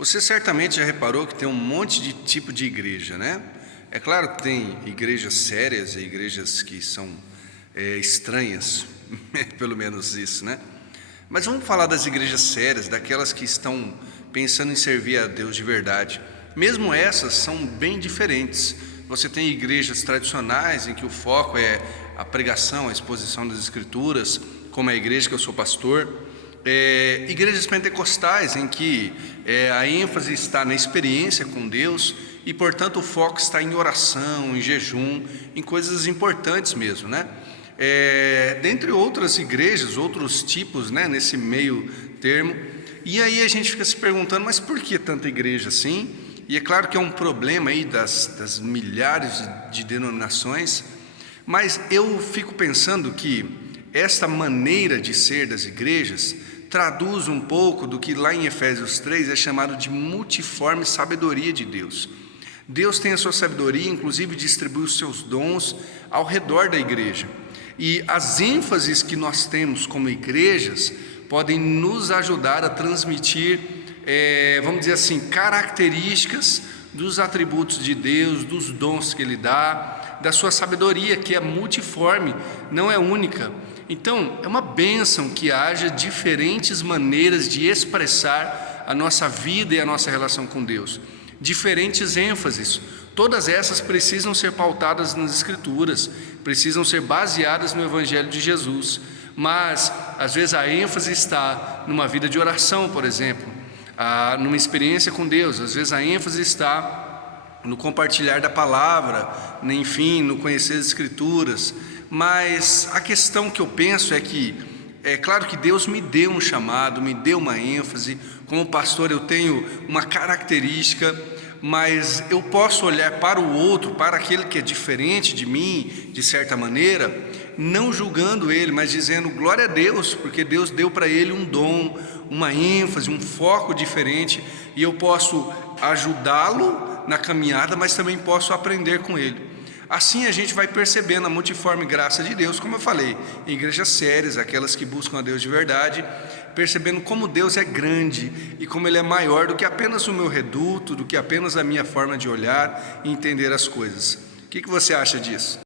Você certamente já reparou que tem um monte de tipo de igreja, né? É claro que tem igrejas sérias e igrejas que são estranhas, pelo menos isso, né? Mas vamos falar das igrejas sérias, daquelas que estão pensando em servir a Deus de verdade. Mesmo essas são bem diferentes. Você tem igrejas tradicionais em que o foco é a pregação, a exposição das escrituras, como a igreja que eu sou pastor. Igrejas pentecostais em que a ênfase está na experiência com Deus e, portanto, o foco está em oração, em jejum, em coisas importantes mesmo, né? Dentre outras igrejas, outros tipos, né, nesse meio termo. E aí a gente fica se perguntando, mas por que tanta igreja assim? E é claro que é um problema aí das milhares de denominações, mas eu fico pensando que esta maneira de ser das igrejas traduz um pouco do que lá em Efésios 3 é chamado de multiforme sabedoria de Deus. Deus tem a sua sabedoria, inclusive distribui os seus dons ao redor da igreja. E as ênfases que nós temos como igrejas podem nos ajudar a transmitir, vamos dizer assim, características dos atributos de Deus, dos dons que Ele dá, da sua sabedoria, que é multiforme, não é única. Então, é uma bênção que haja diferentes maneiras de expressar a nossa vida e a nossa relação com Deus. Diferentes ênfases, todas essas precisam ser pautadas nas Escrituras, precisam ser baseadas no Evangelho de Jesus. Mas, às vezes, a ênfase está numa vida de oração, por exemplo, numa experiência com Deus. Às vezes, a ênfase está no compartilhar da palavra, enfim, no conhecer as Escrituras. Mas a questão que eu penso é que, é claro que Deus me deu um chamado, me deu uma ênfase. Como pastor eu tenho uma característica, mas eu posso olhar para o outro, para aquele que é diferente de mim, de certa maneira, não julgando ele, mas dizendo glória a Deus, porque Deus deu para ele um dom, uma ênfase, um foco diferente, e eu posso ajudá-lo na caminhada, mas também posso aprender com ele. Assim a gente vai percebendo a multiforme graça de Deus, como eu falei, em igrejas sérias, aquelas que buscam a Deus de verdade, percebendo como Deus é grande e como Ele é maior do que apenas o meu reduto, do que apenas a minha forma de olhar e entender as coisas. O que você acha disso?